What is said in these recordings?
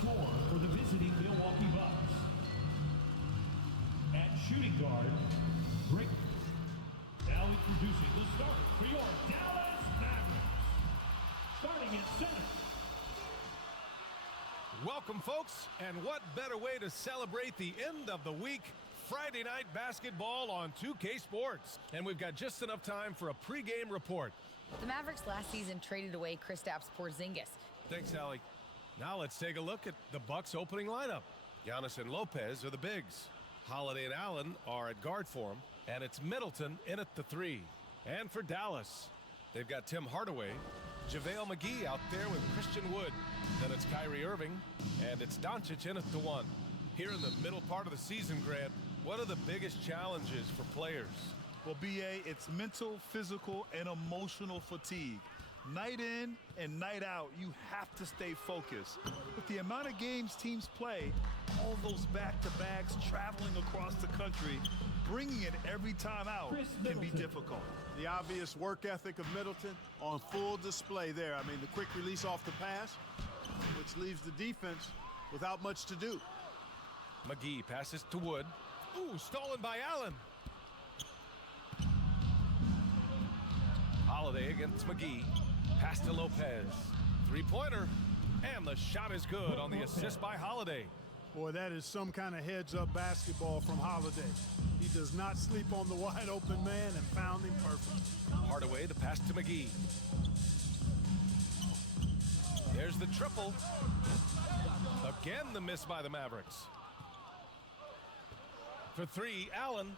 floor for the visiting Milwaukee Bucks. At shooting guard, Break. Now introducing the start for your Dallas Mavericks. Starting at center. Welcome, folks, and what better way to celebrate the end of the week? Friday night basketball on 2K Sports. And we've got just enough time for a pregame report. The Mavericks last season traded away Kristaps Porzingis. Thanks, Allie. Now let's take a look at the Bucks' opening lineup. Giannis and Lopez are the bigs. Holiday and Allen are at guard for him, and it's Middleton in at the 3. And for Dallas, they've got Tim Hardaway, JaVale McGee out there with Christian Wood. Then it's Kyrie Irving, and it's Doncic in at the 1. Here in the middle part of the season, Grant, what are the biggest challenges for players? Well, B.A., it's mental, physical, and emotional fatigue. Night in and night out, you have to stay focused. With the amount of games teams play, all those back-to-backs, traveling across the country, bringing it every time out can be difficult. The obvious work ethic of Middleton on full display there. I mean, the quick release off the pass, which leaves the defense without much to do. McGee passes to Wood. Ooh, stolen by Allen. Holiday against McGee. Pass to Lopez. Three-pointer. And the shot is good on the assist by Holiday. Boy, that is some kind of heads-up basketball from Holiday. He does not sleep on the wide-open man and found him perfect. Hardaway, the pass to McGee. There's the triple. Again, the miss by the Mavericks. For 3, Allen.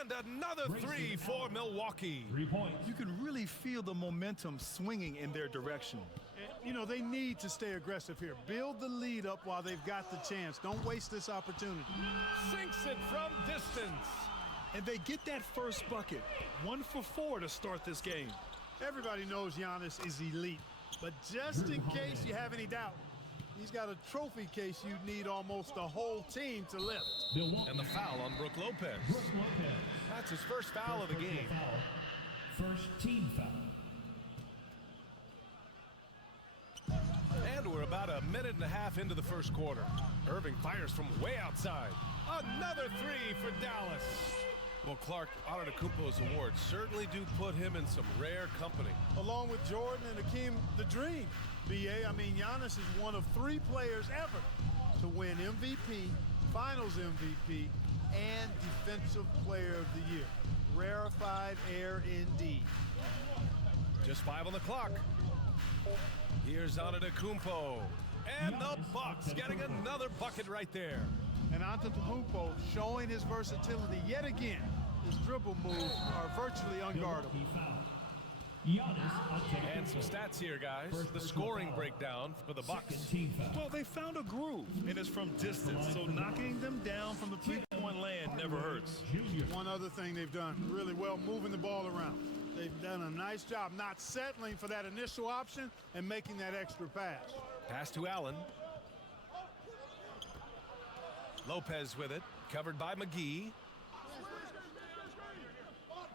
And another 3 for Milwaukee. 3 points. You can really feel the momentum swinging in their direction. You know, they need to stay aggressive here. Build the lead up while they've got the chance. Don't waste this opportunity. Sinks it from distance. And they get that first bucket. 1 for 4 to start this game. Everybody knows Giannis is elite. But just in case you have any doubt, he's got a trophy case you'd need almost the whole team to lift. And the foul on Brook Lopez. That's his first foul of the game. First team foul. And we're about a minute and a half into the first quarter. Irving fires from way outside. Another 3 for Dallas. Well, Clark, Antetokounmpo's awards certainly do put him in some rare company. Along with Jordan and Hakeem the Dream. B.A., I mean, Giannis is one of 3 players ever to win MVP, Finals MVP, and Defensive Player of the Year. Rarefied air indeed. Just 5 on the clock. Here's Antetokounmpo. And the Bucks getting another bucket right there. And Antetokounmpo showing his versatility yet again. His dribble moves are virtually unguardable. And some stats here, guys. The scoring breakdown for the Bucks. Well, they found a groove, and it's from distance, so knocking them down from the three-point land never hurts. One other thing they've done really well, moving the ball around. They've done a nice job not settling for that initial option and making that extra pass. Pass to Allen. Lopez with it, covered by McGee.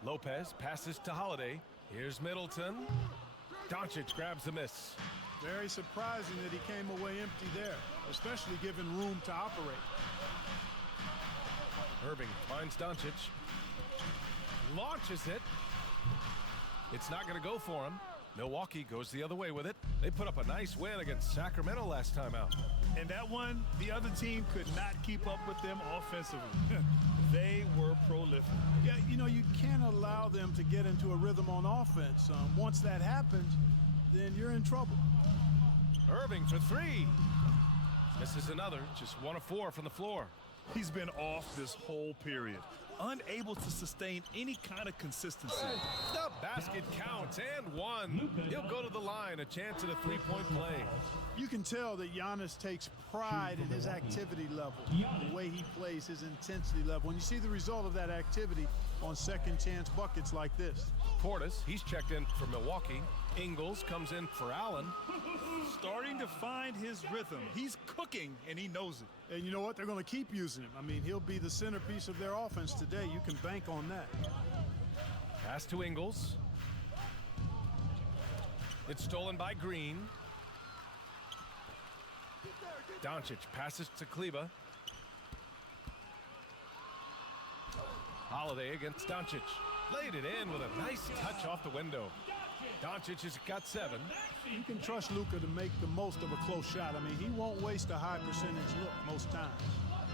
Lopez passes to Holiday. Here's Middleton. Doncic grabs the miss. Very surprising that he came away empty there, especially given room to operate. Irving finds Doncic. Launches it. It's not going to go for him. Milwaukee goes the other way with it. They put up a nice win against Sacramento last time out. And that one, the other team could not keep up with them offensively. They were prolific. Yeah, you know, you can't allow them to get into a rhythm on offense. Once that happens, then you're in trouble. Irving for 3. This is another, just 1 of 4 from the floor. He's been off this whole period, unable to sustain any kind of consistency. The basket counts and 1. He'll go to the line, a chance at a 3-point play. You can tell that Giannis takes pride in his activity level, the way he plays, his intensity level. And you see the result of that activity on second chance buckets like this. Portis, he's checked in for Milwaukee. Ingles comes in for Allen. Starting to find his rhythm. He's cooking, and he knows it. And you know what? They're going to keep using him. I mean, he'll be the centerpiece of their offense today. You can bank on that. Pass to Ingles. It's stolen by Green. Doncic passes to Kleba. Holiday against Doncic. Laid it in with a nice touch off the window. Doncic has got 7. You can trust Luka to make the most of a close shot. I mean, he won't waste a high percentage look most times.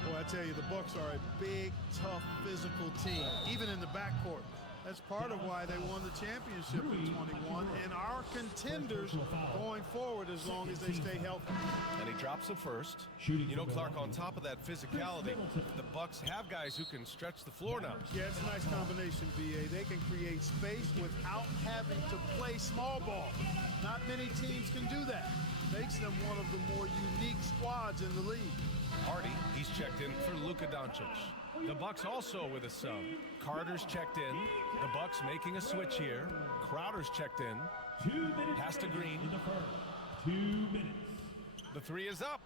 Boy, I tell you, the Bucks are a big, tough, physical team, even in the backcourt. That's part of why they won the championship in 21 and are contenders going forward as long as they stay healthy. And he drops the first. You know, Clark, on top of that physicality, the Bucks have guys who can stretch the floor now. Yeah, it's a nice combination, B.A. They can create space without having to play small ball. Not many teams can do that. Makes them one of the more unique squads in the league. Hardy, he's checked in for Luka Doncic. The Bucks also with a sub. Carter's checked in. The Bucks making a switch here. Crowder's checked in. 2 minutes. Pass to Green. In the first. 2 minutes. The 3 is up.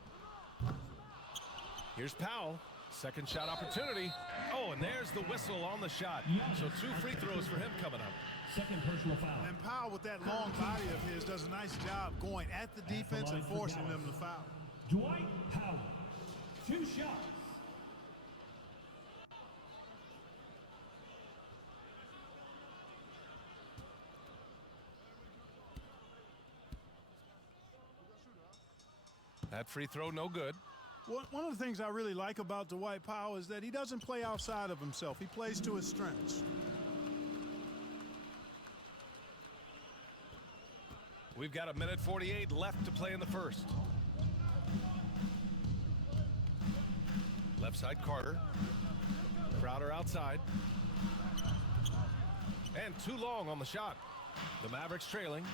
Here's Powell. Second shot opportunity. Oh, and there's the whistle on the shot. So 2 free throws for him coming up. Second personal foul. And Powell, with that long body of his, does a nice job going at the defense and forcing them to foul. Dwight Powell. 2 shots. That free throw, no good. One of the things I really like about Dwight Powell is that he doesn't play outside of himself. He plays to his strengths. We've got 1:48 left to play in the first. Left side, Carter. Crowder outside. And too long on the shot. The Mavericks trailing.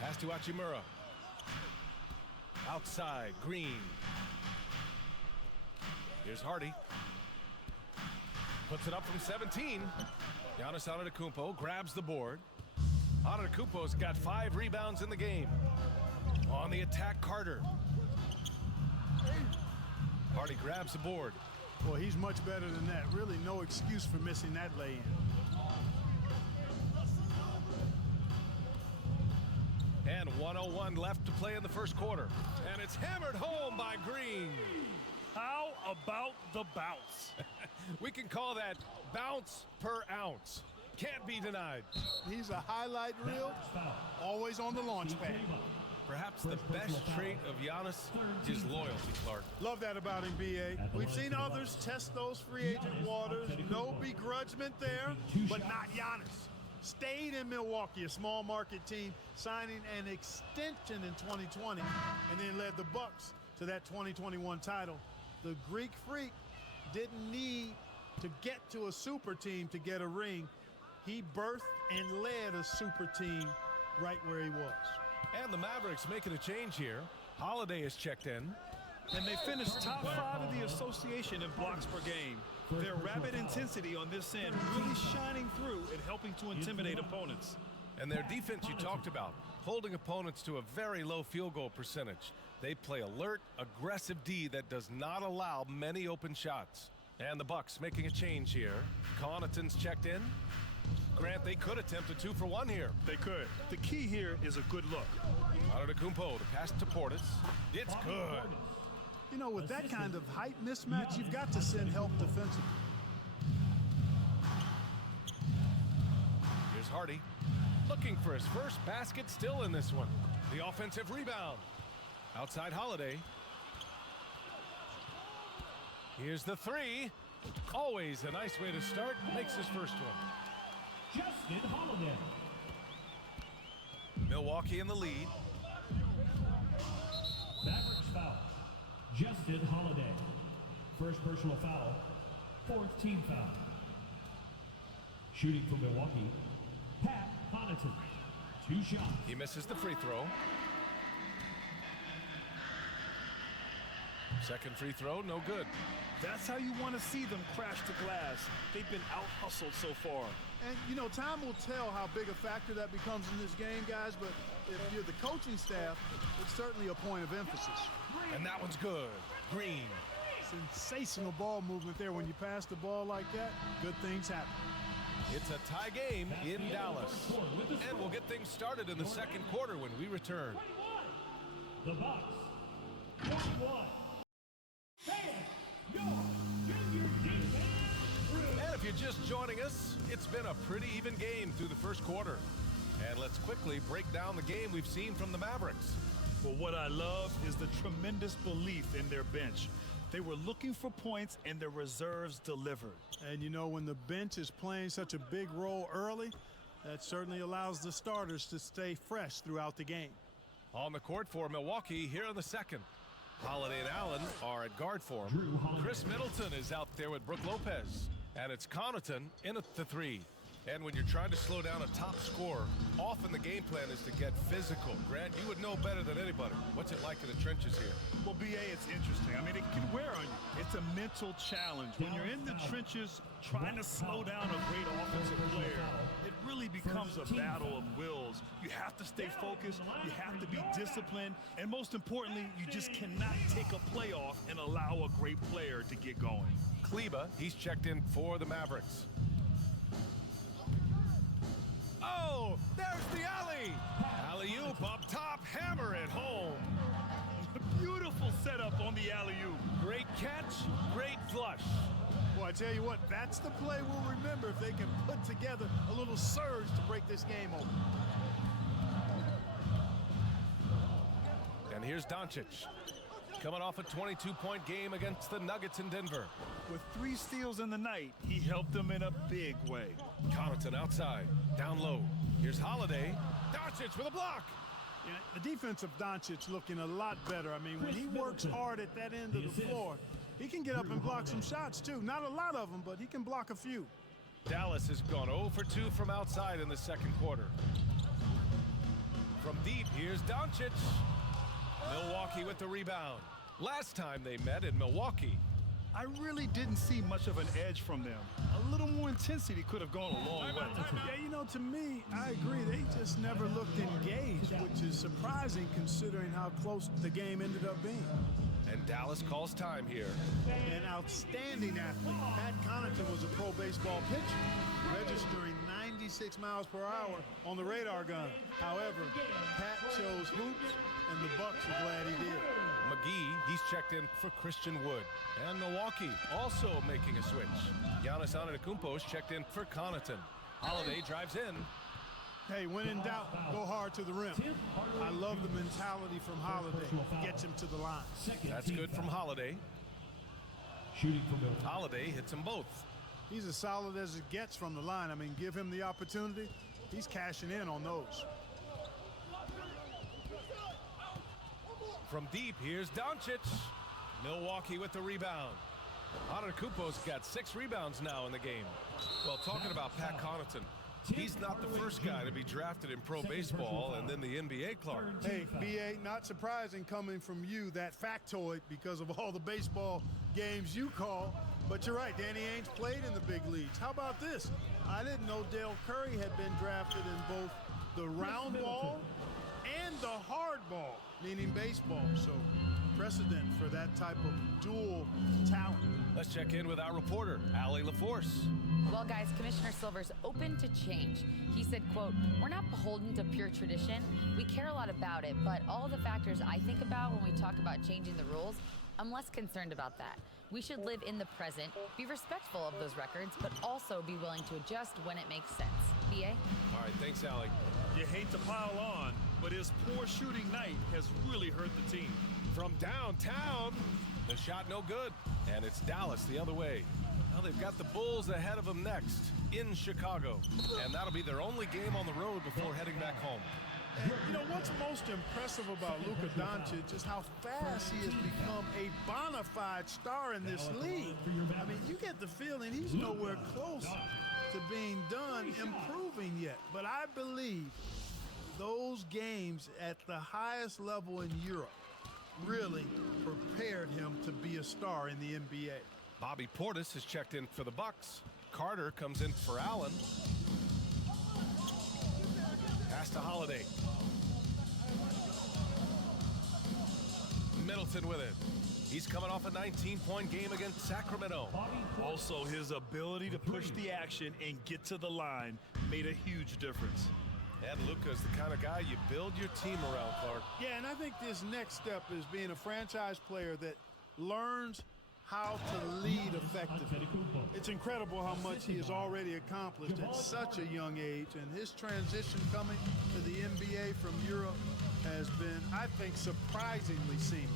Pass to Hachimura. Outside, Green. Here's Hardy. Puts it up from 17. Giannis Antetokounmpo grabs the board. Antetokounmpo's got 5 rebounds in the game. On the attack, Carter. Hardy grabs the board. Well, he's much better than that. Really no excuse for missing that lay-in. And 1:01 left to play in the first quarter. And it's hammered home by Green. How about the bounce? We can call that bounce per ounce. Can't be denied. He's a highlight reel, always on the launch pad. Perhaps the best trait of Giannis is loyalty, Clark. Love that about him, B.A. We've seen others test those free agent waters. No begrudgment there, but not Giannis. Stayed in Milwaukee, a small market team, signing an extension in 2020, and then led the Bucks to that 2021 title. The Greek Freak didn't need to get to a super team to get a ring. He birthed and led a super team right where he was. And the Mavericks making a change here. Holiday is checked in. And they finished top 5 of the association in blocks per game. Their rapid intensity on this end really shining through and helping to intimidate opponents. And their defense you talked about, holding opponents to a very low field goal percentage. They play alert, aggressive D that does not allow many open shots. And the Bucks making a change here. Connaughton's checked in. Grant, they could attempt a 2-for-1 here. They could. The key here is a good look. Antetokounmpo to pass to Portis. It's good. You know, with that kind of height mismatch, you've got to send help defensively. Here's Hardy. Looking for his first basket still in this one. The offensive rebound. Outside Holiday. Here's the 3. Always a nice way to start. Makes his first one. Justin Holiday. Milwaukee in the lead. Mavericks foul. Justin Holiday. First personal foul. 4th team foul. Shooting for Milwaukee, Pat Connaughton. 2 shots. He misses the free throw. Second free throw, no good. That's how you want to see them crash the glass. They've been out-hustled so far. And, you know, time will tell how big a factor that becomes in this game, guys, but if you're the coaching staff, it's certainly a point of emphasis. And that one's good. Green. Sensational ball movement there. When you pass the ball like that, good things happen. It's a tie game in Dallas. And we'll get things started in the second quarter when we return. The Bucks 41. Hey, your junior defense. And if you're just joining us, it's been a pretty even game through the first quarter. And let's quickly break down the game we've seen from the Mavericks. Well, what I love is the tremendous belief in their bench. They were looking for points, and their reserves delivered. And you know, when the bench is playing such a big role early, that certainly allows the starters to stay fresh throughout the game. On the court for Milwaukee here in the second. Holiday and Allen are at guard for him. Chris Middleton is out there with Brook Lopez. And it's Connaughton in at the three. And when you're trying to slow down a top scorer, often the game plan is to get physical. Grant, you would know better than anybody. What's it like in the trenches here? Well, B.A., it's interesting. I mean, it can wear on you. It's a mental challenge. When you're in the trenches trying to slow down a great offensive player, it really becomes a battle of wills. You have to stay focused. You have to be disciplined. And most importantly, you just cannot take a play off and allow a great player to get going. Kleba, he's checked in for the Mavericks. Oh, there's the alley. Alley-oop up top, hammer it home. Beautiful setup on the alley-oop. Great catch, great flush. Well, I tell you what, that's the play we'll remember if they can put together a little surge to break this game open. And here's Doncic, coming off a 22-point game against the Nuggets in Denver. With 3 steals in the night, he helped them in a big way. Connaughton outside, down low. Here's Holiday. Doncic with a block. Yeah, the defense of Doncic looking a lot better. I mean, when he works hard at that end of the floor, he can get up and block some shots, too. Not a lot of them, but he can block a few. Dallas has gone 0 for 2 from outside in the second quarter. From deep, here's Doncic. Milwaukee with the rebound. Last time they met in Milwaukee. I really didn't see much of an edge from them. A little more intensity could have gone a long way. Yeah, you know, to me, I agree. They just never looked engaged, which is surprising considering how close the game ended up being. And Dallas calls time here. An outstanding athlete. Pat Connaughton was a pro baseball pitcher, registering 96 miles per hour on the radar gun. However, Pat chose hoops, and the Bucks are glad he did. McGee, he's checked in for Christian Wood. And Milwaukee also making a switch. Giannis Antetokounmpo is checked in for Connaughton. Holiday drives in. Hey, when in doubt, go hard to the rim. I love the mentality from Holiday. Gets him to the line. That's good from Holiday. Shooting from Middleton. Holiday hits them both. He's as solid as it gets from the line. I mean, give him the opportunity. He's cashing in on those. From deep, here's Doncic. Milwaukee with the rebound. Antetokounmpo's got 6 rebounds now in the game. Well, talking about Pat Connaughton, he's not the first guy to be drafted in pro baseball and then the NBA, Clark. Hey, B.A., not surprising coming from you, that factoid, because of all the baseball games you call. But you're right, Danny Ainge played in the big leagues. How about this? I didn't know Dale Curry had been drafted in both the round ball and the hard ball, meaning baseball. So precedent for that type of dual talent. Let's check in with our reporter, Allie LaForce. Well, guys, Commissioner Silver's open to change. He said, quote, "We're not beholden to pure tradition. We care a lot about it, but all the factors I think about when we talk about changing the rules, I'm less concerned about that. We should live in the present, be respectful of those records, but also be willing to adjust when it makes sense." B.A.? All right, thanks, Allie. You hate to pile on, but his poor shooting night has really hurt the team. From downtown, the shot no good. And it's Dallas the other way. Well, they've got the Bulls ahead of them next in Chicago. And that'll be their only game on the road before heading back home. And, you know, what's most impressive about Luka Doncic is how fast he has become a bona fide star in this league. I mean, you get the feeling he's nowhere close to being done improving yet. But I believe those games at the highest level in Europe really prepared him to be a star in the NBA. Bobby Portis has checked in for the Bucks. Carter comes in for Allen. Pass to Holiday. Middleton with it. He's coming off a 19-point game against Sacramento. Also, his ability to push the action and get to the line made a huge difference. And Luka's the kind of guy you build your team around, Clark. Yeah, and I think this next step is being a franchise player that learns how to lead effectively. It's incredible how much he has already accomplished at such a young age, and his transition coming to the NBA from Europe has been, I think, surprisingly seamless.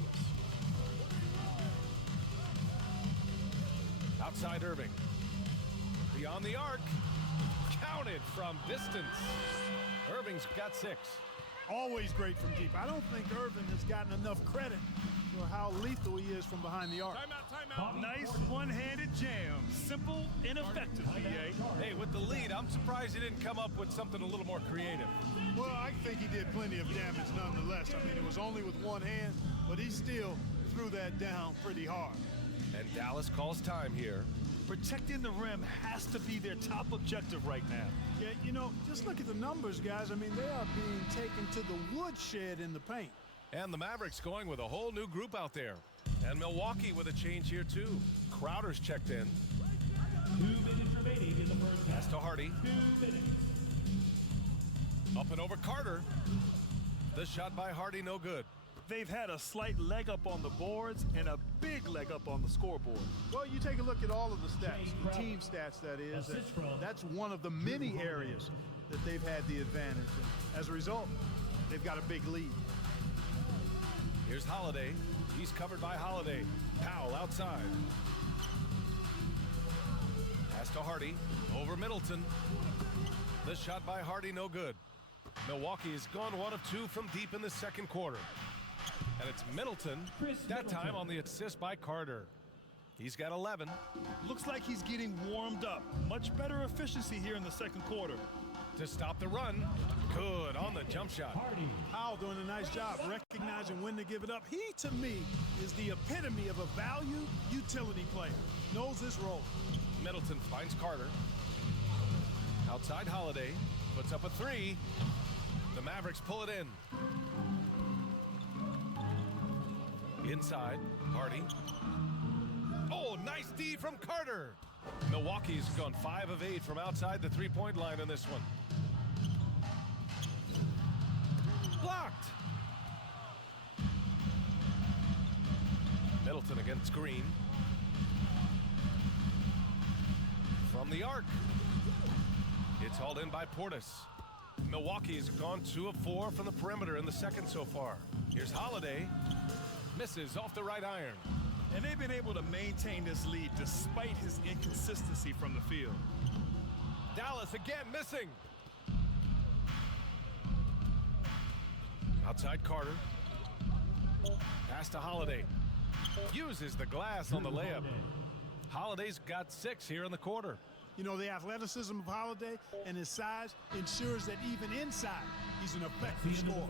Outside Irving. Beyond the arc. Counted from distance. Irving's got 6. Always great from deep. I don't think Irving has gotten enough credit for how lethal he is from behind the arc. Timeout. Nice one-handed jam. Simple and effective, BA. Hey, with the lead, I'm surprised he didn't come up with something a little more creative. Well, I think he did plenty of damage nonetheless. I mean, it was only with one hand, but he still threw that down pretty hard. And Dallas calls time here. Protecting the rim has to be their top objective right now. Yeah, you know, just look at the numbers, guys. I mean, they are being taken to the woodshed in the paint. And the Mavericks going with a whole new group out there. And Milwaukee with a change here, too. Crowder's checked in. 2 minutes remaining in the first half. Pass to Hardy. 2 minutes. Up and over Carter. The shot by Hardy, no good. They've had a slight leg up on the boards and a big leg up on the scoreboard. Well, you take a look at all of the stats, the team stats, that is. That's one of the many areas that they've had the advantage. And as a result, they've got a big lead. Here's Holiday. He's covered by Holiday. Powell outside. Pass to Hardy. Over Middleton. The shot by Hardy, no good. Milwaukee has gone 1 of 2 from deep in the second quarter. And it's Middleton, that time on the assist by Carter. He's got 11. Looks like he's getting warmed up. Much better efficiency here in the second quarter. To stop the run. Good on the jump shot. Hardy. Powell doing a nice job recognizing when to give it up. He, to me, is the epitome of a value utility player. Knows his role. Middleton finds Carter. Outside Holiday. Puts up a 3. The Mavericks pull it in. Inside, Hardy. Oh, nice D from Carter. Milwaukee's gone 5 of 8 from outside the three-point line in this one. Blocked. Middleton against Green. From the arc. It's hauled in by Portis. Milwaukee's gone 2 of 4 from the perimeter in the second so far. Here's Holiday. Misses off the right iron. And they've been able to maintain this lead despite his inconsistency from the field. Dallas again missing. Outside Carter. Pass to Holiday. Uses the glass on the layup. Holiday's got 6 here in the quarter. You know, the athleticism of Holiday and his size ensures that even inside, he's an effective scorer.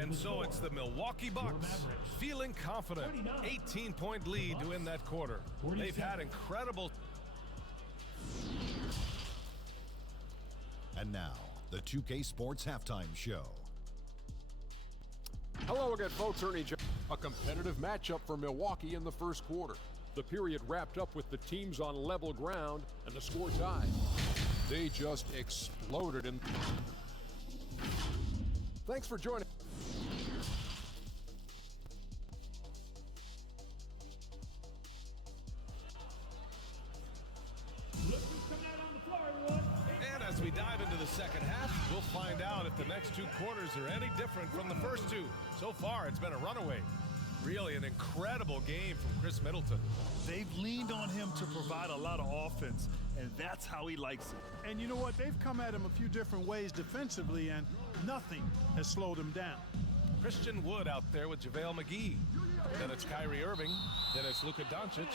And so it's the Milwaukee Bucks feeling confident. 18-point lead to win that quarter. They've had incredible. And now, the 2K Sports Halftime Show. Hello again, folks. Ernie Jones. A competitive matchup for Milwaukee in the first quarter. The period wrapped up with the teams on level ground and the score tied. They just exploded in. Thanks for joining. And as we dive into the second half, we'll find out if the next 2 quarters are any different from the first 2. So far, it's been a runaway. Really an incredible game from Chris Middleton. They've leaned on him to provide a lot of offense, and that's how he likes it. And you know what? They've come at him a few different ways defensively, and nothing has slowed him down. Christian Wood out there with JaVale McGee. Then it's Kyrie Irving. Then it's Luka Doncic.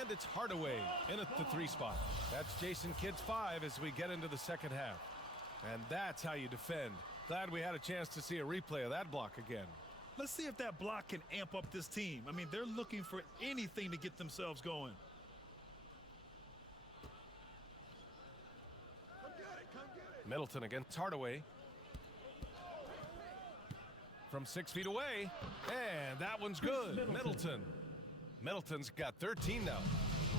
And it's Hardaway in at the 3 spot. That's Jason Kidd's 5 as we get into the second half. And that's how you defend. Glad we had a chance to see a replay of that block again. Let's see if that block can amp up this team. I mean, they're looking for anything to get themselves going. Middleton against Hardaway. From 6 feet away. And that one's good. Middleton's got 13 now.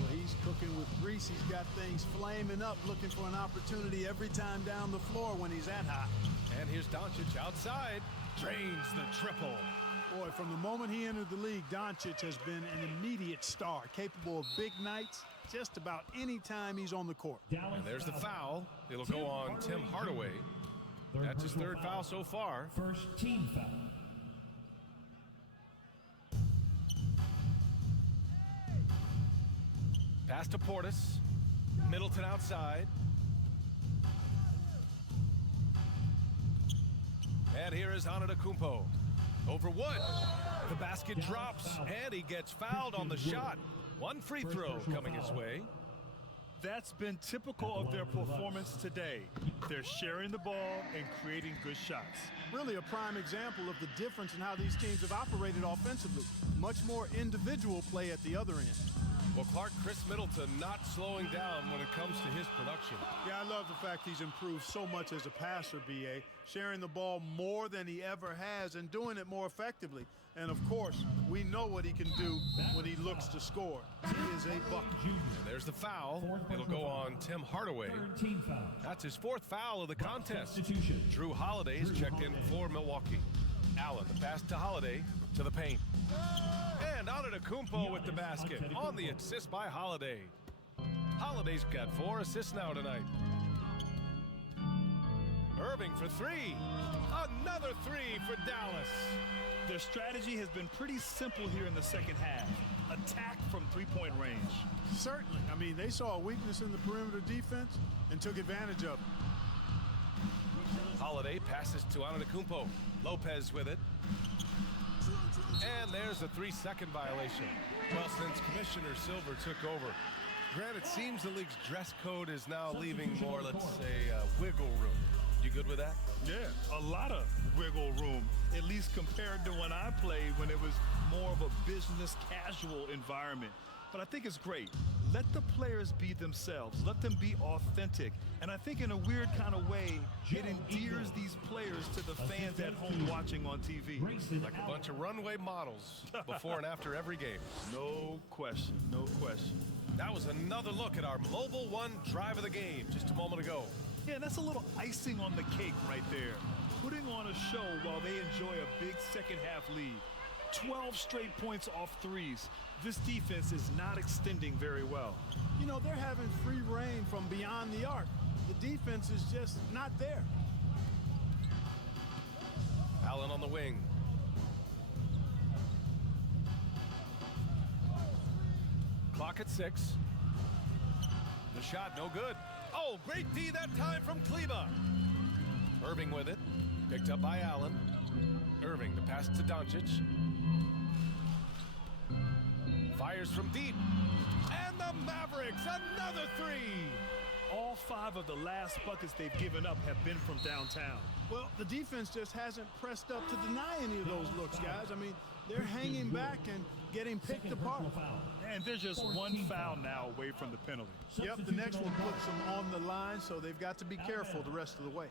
Well, he's cooking with grease. He's got things flaming up, looking for an opportunity every time down the floor when he's that hot. And here's Doncic outside. Drains the triple. Boy, from the moment he entered the league, Doncic has been an immediate star, capable of big nights just about any time he's on the court. And there's the foul. It'll go on Tim Hardaway. That's his third foul so far. First team foul. Pass to Portis. Middleton outside. And here is Antetokounmpo. Over Wood. The basket drops, and he gets fouled on the shot. One free throw coming his way. That's been typical of their performance today. They're sharing the ball and creating good shots. Really a prime example of the difference in how these teams have operated offensively. Much more individual play at the other end. Well, Clark, Chris Middleton not slowing down when it comes to his production. Yeah, I love the fact he's improved so much as a passer, B.A. Sharing the ball more than he ever has and doing it more effectively. And, of course, we know what he can do when he looks to score. He is a bucket. And there's the foul. It'll go on Tim Hardaway. Team foul. That's his fourth foul of the contest. Substitution. Drew Holiday's checked in for Milwaukee. Allen, the pass to Holiday to the paint. And Antetokounmpo with the basket on the assist by Holiday. Holiday's got 4 assists now tonight. Irving for 3. Another 3 for Dallas. Their strategy has been pretty simple here in the second half. Attack from three-point range. Certainly. I mean, they saw a weakness in the perimeter defense and took advantage of it. Holiday passes to Antetokounmpo. Lopez with it. And there's a 3-second violation. Well, since Commissioner Silver took over, Grant, it seems the league's dress code is now leaving more, let's say, wiggle room. You good with that? Yeah, a lot of wiggle room, at least compared to when I played when it was more of a business casual environment. But I think it's great. Let the players be themselves. Let them be authentic. And I think in a weird kind of way, it endears these players to the fans at home watching on TV. Like a bunch of runway models before and after every game. No question, no question. That was another look at our Mobile One drive of the game just a moment ago. Yeah, that's a little icing on the cake right there. Putting on a show while they enjoy a big second half lead. 12 straight points off threes. This defense is not extending very well. You know, they're having free reign from beyond the arc. The defense is just not there. Allen on the wing. Clock at 6. The shot no good. Oh, great D that time from Kleba. Irving with it. Picked up by Allen. Irving, the pass to Doncic. Fires from deep. And the Mavericks, another 3. All 5 of the last buckets they've given up have been from downtown. Well, the defense just hasn't pressed up to deny any of those looks, guys. I mean, they're hanging back and getting picked apart. And there's just one foul now away from the penalty. Yep, the next one puts them on the line, so they've got to be careful the rest of the way.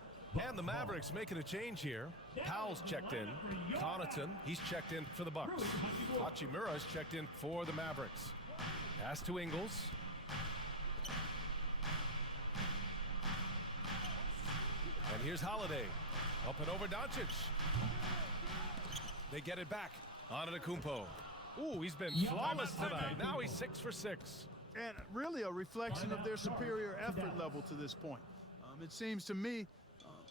And the Mavericks making a change here. Powell's checked in. Connaughton, he's checked in for the Bucks. Hachimura's checked in for the Mavericks. Pass to Ingles. And here's Holiday. Up and over Doncic. They get it back. Antetokounmpo. Ooh, he's been flawless tonight. Now he's 6 for 6. And really a reflection of their superior effort level to this point. It seems to me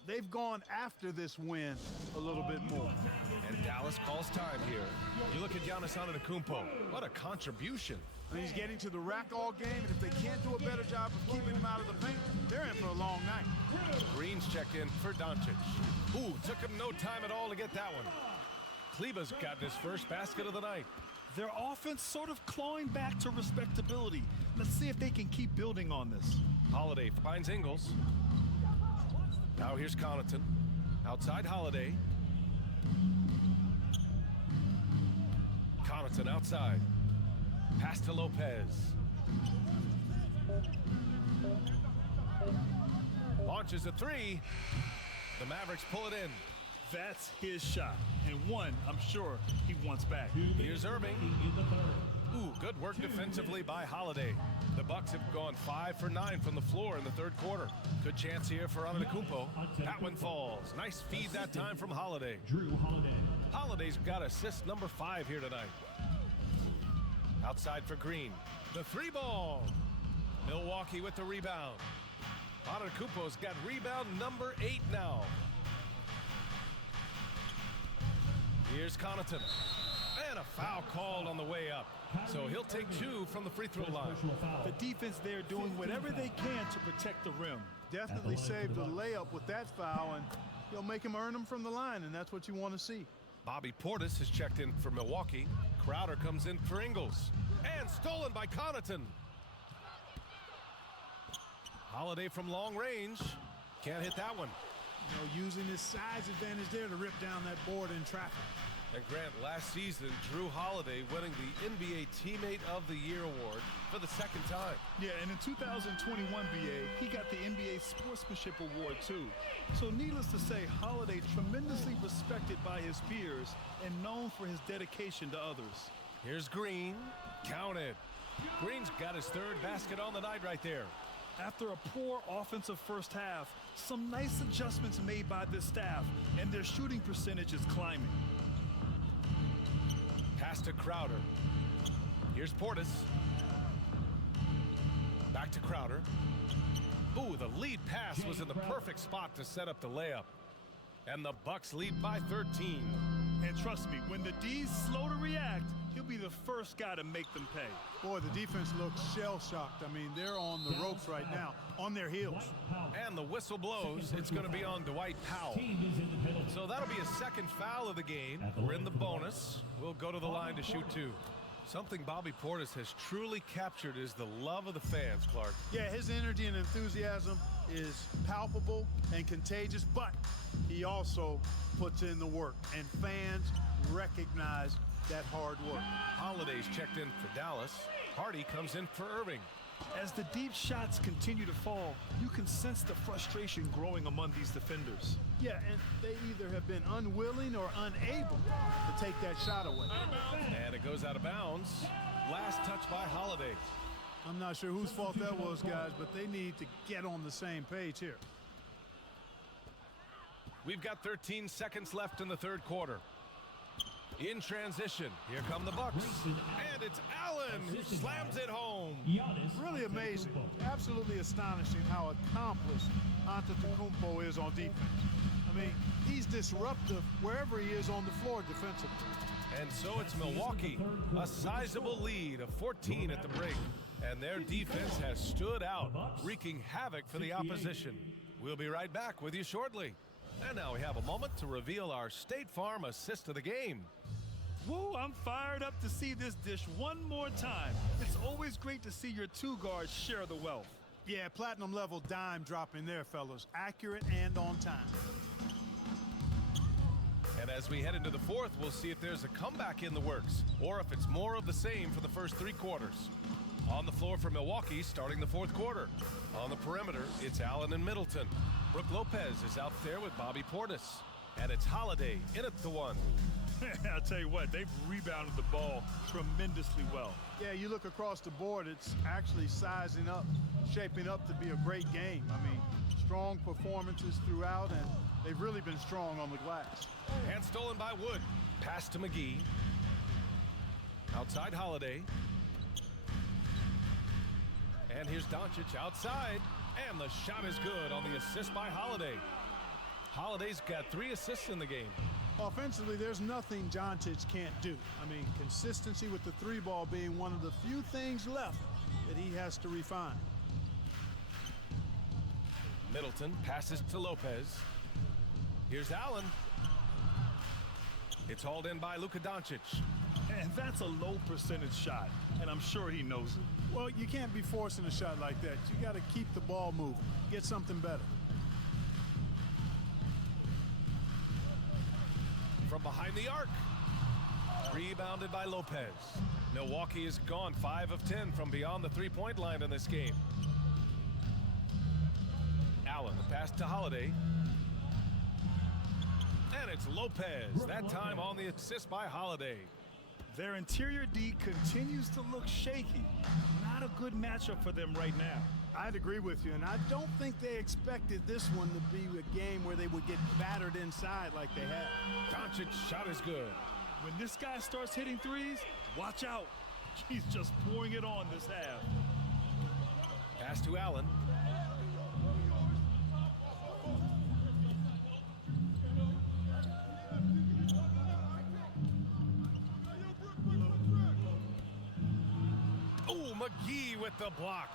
they've gone after this win a little bit more. And Dallas calls time here. You look at Giannis Antetokounmpo. What a contribution. And he's getting to the rack all game, and if they can't do a better job of keeping him out of the paint, they're in for a long night. Green's checked in for Doncic. Ooh, took him no time at all to get that one. Kleba's gotten his first basket of the night. Their offense sort of clawing back to respectability. Let's see if they can keep building on this. Holiday finds Ingles. Now here's Connaughton. Outside Holiday. Connaughton outside. Pass to Lopez. Launches a 3. The Mavericks pull it in. That's his shot, and one I'm sure he wants back. Here's Irving. Ooh, good work defensively by Holiday. The Bucks have gone 5 for 9 from the floor in the third quarter. Good chance here for Antetokounmpo. That one falls. Nice feed that time from Holiday. Drew Holiday. Holiday's got assist number 5 here tonight. Outside for Green. The 3-ball. Milwaukee with the rebound. Antetokounmpo's got rebound number 8 now. Here's Connaughton. And a foul called on the way up. So he'll take 2 from the free throw line. The defense there doing whatever they can to protect the rim. Definitely saved a layup with that foul, and he'll make him earn them from the line, and that's what you want to see. Bobby Portis has checked in for Milwaukee. Crowder comes in for Ingles. And stolen by Connaughton. Holiday from long range. Can't hit that one. You know, using his size advantage there to rip down that board in traffic. And Grant, last season, Drew Holiday winning the NBA Teammate of the Year award for the second time. Yeah, and in 2021, BA, he got the NBA Sportsmanship Award too. So needless to say, Holiday tremendously respected by his peers and known for his dedication to others. Here's Green. Counted. Green's got his 3rd basket on the night right there. After a poor offensive first half, some nice adjustments made by this staff, and their shooting percentage is climbing. Pass to Crowder. Here's Portis. Back to Crowder. Ooh, the lead pass was in the perfect spot to set up the layup. And the Bucks lead by 13. And trust me, when the D's slow to react, he'll be the first guy to make them pay. Boy, the defense looks shell-shocked. I mean, they're on the ropes right now, on their heels. And the whistle blows. It's going to be on Dwight Powell. So that'll be a second foul of the game. We're in the bonus. We'll go to the line to shoot 2. Something Bobby Portis has truly captured is the love of the fans, Clark. Yeah, his energy and enthusiasm is palpable and contagious, but he also puts in the work, and fans recognize that hard work. Holiday's checked in for Dallas. Hardy comes in for Irving. As the deep shots continue to fall, you can sense the frustration growing among these defenders. Yeah, and they either have been unwilling or unable to take that shot away. And it goes out of bounds. Last touch by Holiday. I'm not sure whose fault that was, guys, but they need to get on the same page here. We've got 13 seconds left in the third quarter. In transition, here come the Bucks. And it's Allen who slams it home. Really amazing. Absolutely astonishing how accomplished Antetokounmpo is on defense. I mean, he's disruptive wherever he is on the floor defensively. And so it's Milwaukee, a sizable lead of 14 at the break. And their defense has stood out, wreaking havoc for the opposition. We'll be right back with you shortly. And now we have a moment to reveal our State Farm assist of the game. Woo, I'm fired up to see this dish one more time. It's always great to see your 2 guards share the wealth. Yeah, platinum level dime dropping there, fellas. Accurate and on time. And as we head into the fourth, we'll see if there's a comeback in the works, or if it's more of the same for the first 3 quarters. On the floor for Milwaukee, starting the fourth quarter. On the perimeter, it's Allen and Middleton. Brook Lopez is out there with Bobby Portis. And it's Holiday in at the 1. I'll tell you what, they've rebounded the ball tremendously well. Yeah, you look across the board, it's actually sizing up, shaping up to be a great game. I mean, strong performances throughout, and they've really been strong on the glass. And stolen by Wood. Pass to McGee. Outside Holiday. And here's Doncic outside. And the shot is good on the assist by Holiday. Holiday's got 3 assists in the game. Offensively, there's nothing Doncic can't do. I mean, consistency with the 3-ball being one of the few things left that he has to refine. Middleton passes to Lopez. Here's Allen. It's hauled in by Luka Doncic. And that's a low percentage shot, and I'm sure he knows it. Well, you can't be forcing a shot like that. You got to keep the ball moving, get something better. From behind the arc. Rebounded by Lopez. Milwaukee has gone 5 of 10 from beyond the 3-point line in this game. Allen, the pass to Holiday. And it's Lopez, that time on the assist by Holiday. Their interior D continues to look shaky. Not a good matchup for them right now. I'd agree with you, and I don't think they expected this one to be a game where they would get battered inside like they have. Doncic shot is good. When this guy starts hitting threes, watch out. He's just pouring it on this half. Pass to Allen. Oh, McGee with the block.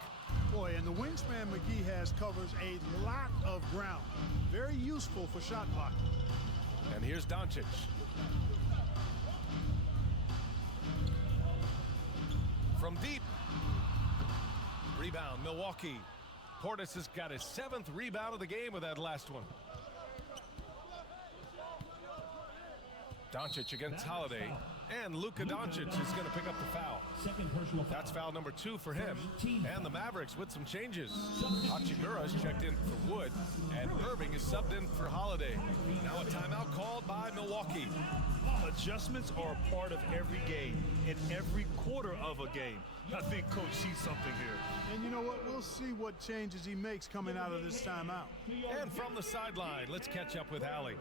Boy, and the wingspan McGee has covers a lot of ground. Very useful for shot blocking. And here's Doncic. From deep. Rebound, Milwaukee. Portis has got his 7th rebound of the game with that last one. Doncic against Holiday. And Luka Doncic is going to pick up the foul. Second personal foul. That's foul number 2 for him. And the Mavericks with some changes. Hachimura's checked in for Wood, and Irving is subbed in for Holiday. Now a timeout called by Milwaukee. Adjustments are a part of every game, in every quarter of a game. I think Coach sees something here. And you know what? We'll see what changes he makes coming out of this timeout. And from the sideline, let's catch up with Allie.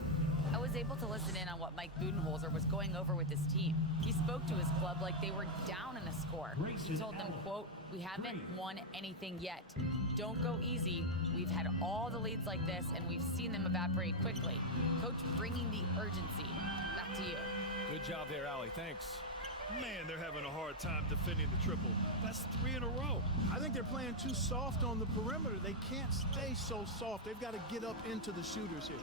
I was able to listen in on what Mike Budenholzer was going over with his team. He spoke to his club like they were down in a score. He told them, quote, "We haven't won anything yet. Don't go easy. We've had all the leads like this, and we've seen them evaporate quickly." Coach bringing the urgency. Back to you. Good job there, Allie. Thanks. Man, they're having a hard time defending the triple. That's 3 in a row. I think they're playing too soft on the perimeter. They can't stay so soft. They've got to get up into the shooters here.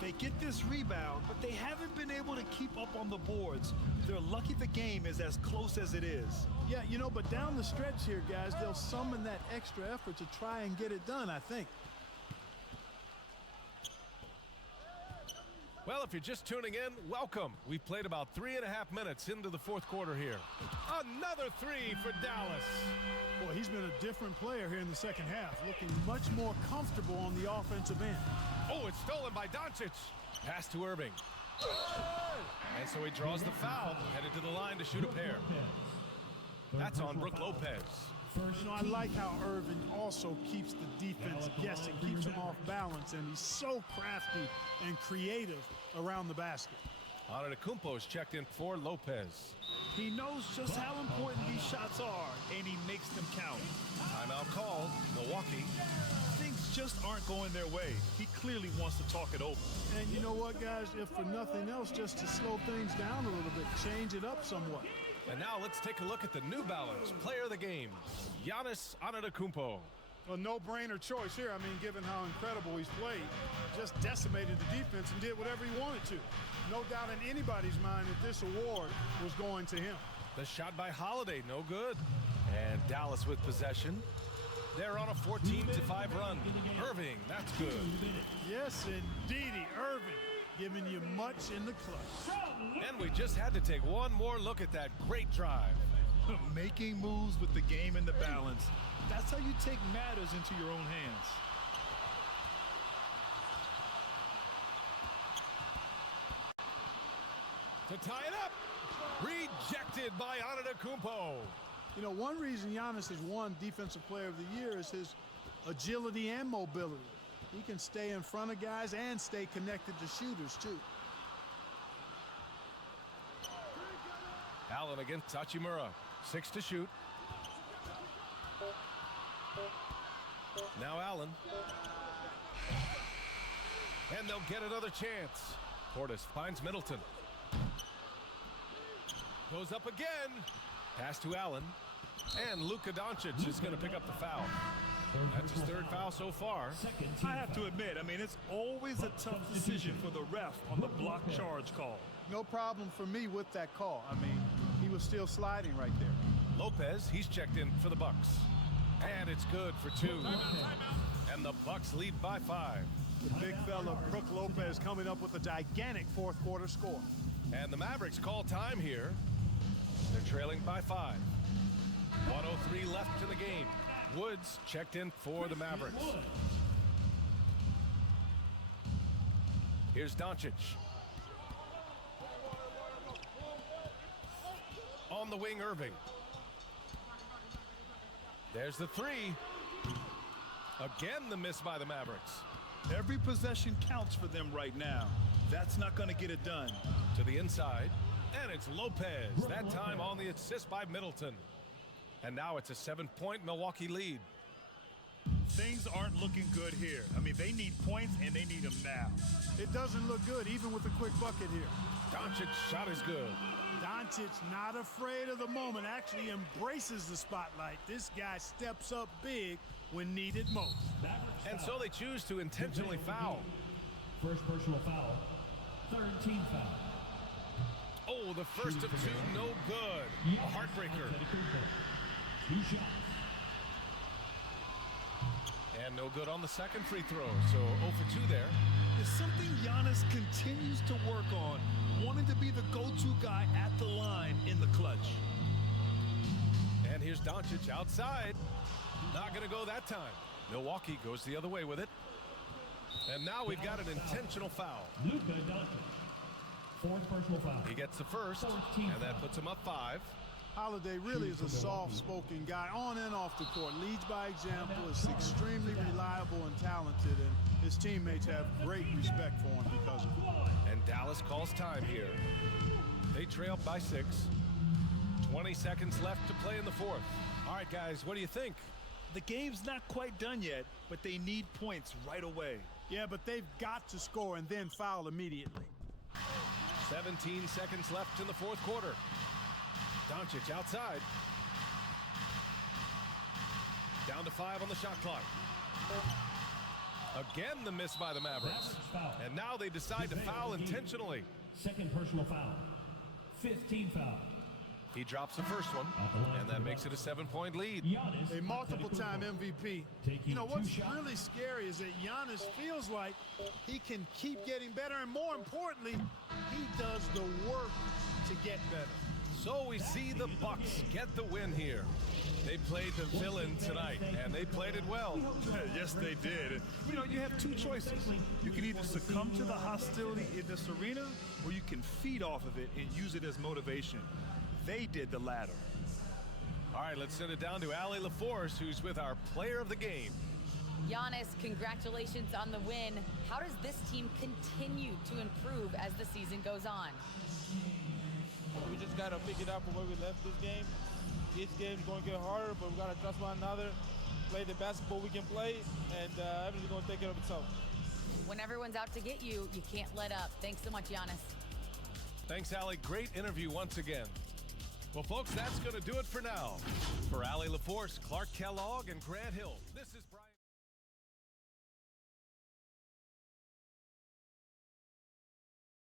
They get this rebound, but they haven't been able to keep up on the boards. They're lucky the game is as close as it is. Yeah, you know, but down the stretch here, guys, they'll summon that extra effort to try and get it done, I think. Well, if you're just tuning in, welcome. We've played about 3.5 minutes into the 4th quarter here. Another 3 for Dallas. Boy, he's been a different player here in the second half, looking much more comfortable on the offensive end. Oh, it's stolen by Doncic. Pass to Irving. And so he draws the foul, headed to the line to shoot a pair. That's on Brook Lopez. You know, I like how Irving also keeps the defense guessing, keeps them off balance, and he's so crafty and creative around the basket. Antetokounmpo is checked in for Lopez. He knows just how important these shots are, and he makes them count. Timeout called. Milwaukee. Things just aren't going their way. He clearly wants to talk it over. And you know what, guys? If for nothing else, just to slow things down a little bit, change it up somewhat. And now let's take a look at the New Balance player of the game, Giannis Antetokounmpo. A no-brainer choice here. I mean, given how incredible he's played, just decimated the defense and did whatever he wanted to. No doubt in anybody's mind that this award was going to him. The shot by Holiday, no good. And Dallas with possession. They're on a 14-5 run. Irving, that's good. Yes, indeedy, Irving, giving you much in the clutch. And we just had to take one more look at that great drive. Making moves with the game in the balance. That's how you take matters into your own hands. To tie it up. Rejected by Antetokounmpo. You know, one reason Giannis has won Defensive Player of the Year is his agility and mobility. He can stay in front of guys and stay connected to shooters, too. Allen against Hachimura. 6 to shoot. Now Allen. And they'll get another chance. Portis finds Middleton. Goes up again. Pass to Allen. And Luka Doncic is going to pick up the foul. That's his 3rd foul so far. I have to admit, I mean, it's always a tough decision for the ref on the block charge call. No problem for me with that call. I mean, he was still sliding right there. Lopez, he's checked in for the Bucks. And it's good for 2. And the Bucks lead by 5. The big fella, Brook Lopez, coming up with a gigantic 4th quarter score. And the Mavericks call time here. They're trailing by 5. 1:03 left in the game. Woods checked in for the Mavericks. Here's Doncic. on the wing, Irving. There's the three. Again, the miss by the Mavericks. Every possession counts for them right now. That's not going to get it done. To the inside, and it's Lopez. That time on the assist by Middleton. And now it's a 7-point Milwaukee lead. Things aren't looking good here. I mean, they need points, and they need them now. It doesn't look good, even with a quick bucket here. Doncic's shot is good. Doncic not afraid of the moment, actually embraces the spotlight. This guy steps up big when needed most. And so they choose to intentionally foul. First personal foul. Third team foul. Oh, the first of two, no good. A heartbreaker. 2 shots. And no good on the second free throw, so 0 for 2 there. There's something Giannis continues to work on, wanting to be the go-to guy at the line in the clutch. And here's Doncic outside. Not going to go that time. Milwaukee goes the other way with it. And now we've got an intentional foul. Luka Doncic. 4th personal foul. He gets the first, and that puts him up 5. Holiday really is a soft-spoken guy on and off the court. Leads by example, is extremely reliable and talented, and his teammates have great respect for him because of it. And Dallas calls time here. They trail by 6. 20 seconds left to play in the 4th. All right, guys, what do you think? The game's not quite done yet, but they need points right away. Yeah, but they've got to score and then foul immediately. 17 seconds left in the 4th quarter. Doncic outside. Down to 5 on the shot clock. Again, the miss by the Mavericks. And now they decide to foul intentionally. 2nd personal foul. 5th team foul. He drops the first one, and that makes it a 7-point lead. A multiple-time MVP. You know, what's really scary is that Giannis feels like he can keep getting better, and more importantly, he does the work to get better. So we see the Bucks get the win here. They played the villain tonight, and they played it well. Yes, they did. You know, you have 2 choices. You can either succumb to the hostility in this arena, or you can feed off of it and use it as motivation. They did the latter. All right, let's send it down to Allie LaForce, who's with our player of the game. Giannis, congratulations on the win. How does this team continue to improve as the season goes on? We just got to pick it up from where we left this game. Each game's going to get harder, but we got to trust one another, play the basketball we can play, and everything's going to take care of itself. When everyone's out to get you, you can't let up. Thanks so much, Giannis. Thanks, Allie. Great interview once again. Well, folks, that's going to do it for now. For Allie LaForce, Clark Kellogg, and Grant Hill.